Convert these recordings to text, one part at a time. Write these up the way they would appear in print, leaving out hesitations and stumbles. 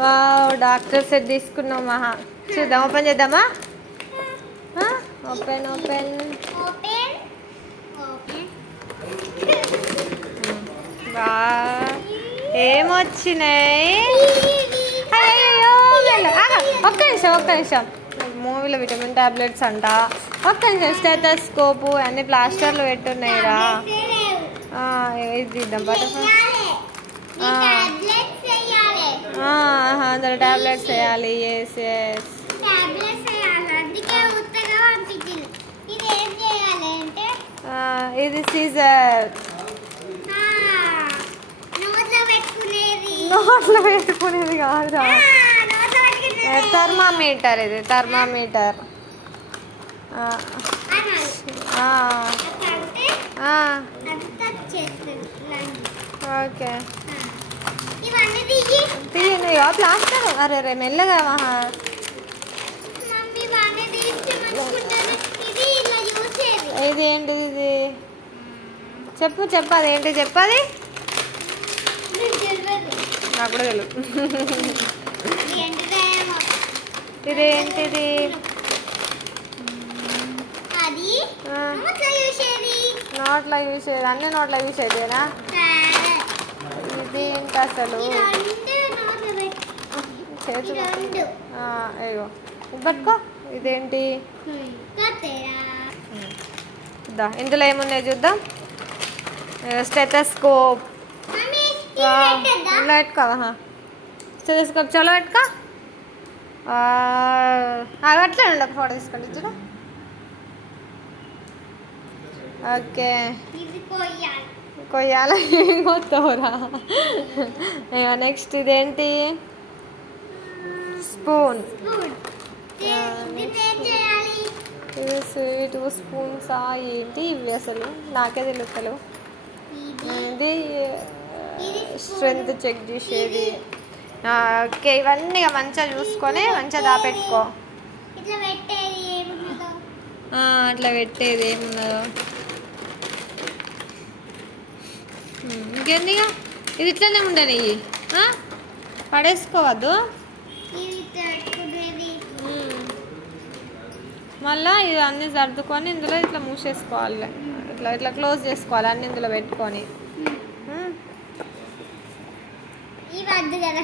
Wow, doctor set తీసుకున్నాం మహా. చూద్దాం, ఓపెన్ చేద్దామా? Open open. బా, ఏమొచ్చినాయి? అయ్యో, ఒక్క నిమిషం. మూవీలో విటమిన్ టాబ్లెట్స్ అంట. ఒక్క నిమిషం. స్టెథోస్కోపు అన్ని ప్లాస్టర్లు పెట్టున్నాయిరా. ఇది తీద్దాం. బటర్ఫ్లై అందులో టాబ్లెట్స్ వేయాలి. ఎస్. ఇది సీజర్. నోట్లో పెట్టుకునేది కాదురా, థర్మామీటర్. ఇది థర్మామీటర్. Okay, తీయనియో plaster. అరే మెల్లగా మహా. ఇది ఏంటిది? ఇది చెప్పు. అదేంటి చెప్పది? నాకు కూడా తెలియదు. ఇదేంటిది? నోట్లో యూస్ అయ్యేది. అన్ని నోట్లో యూస్ అయితేనా? ఇది ఏంటి అసలు? అయ్యో, పట్టుకో. ఇదేంటి? ఇందులో ఏమున్నాయి చూద్దాం. స్టెథోస్కోప్. పెట్టుకోవా? స్టెథోస్కోప్ చలో పెట్టుకో. అట్లా ఉండి ఒక ఫోటో తీసుకోండి చూడ. ఓకే, కొయ్యాల. కొత్తవరా. నెక్స్ట్ ఇదేంటి? స్పూన్. ఇది స్వీట్ స్పూన్సా ఏంటి ఇవి అసలు? నాకే తెలుస్తలేవు. ఇది స్ట్రెంత్ చెక్ చేసేది. ఓకే, ఇవన్నీ మంచిగా చూసుకొని మంచిగా దాపెట్టుకో. అట్లా పెట్టేది ఏమున్నదో. ఇంకేందిగా? ఇది ఇట్లనే ఉండని, పడేసుకోవద్దు. మళ్ళీ ఇది అన్నీ సర్దుకొని ఇందులో ఇట్లా మూసేసుకోవాలి. ఇట్లా క్లోజ్ చేసుకోవాలి అన్ని ఇందులో పెట్టుకొని.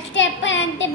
స్టెప్ అంటే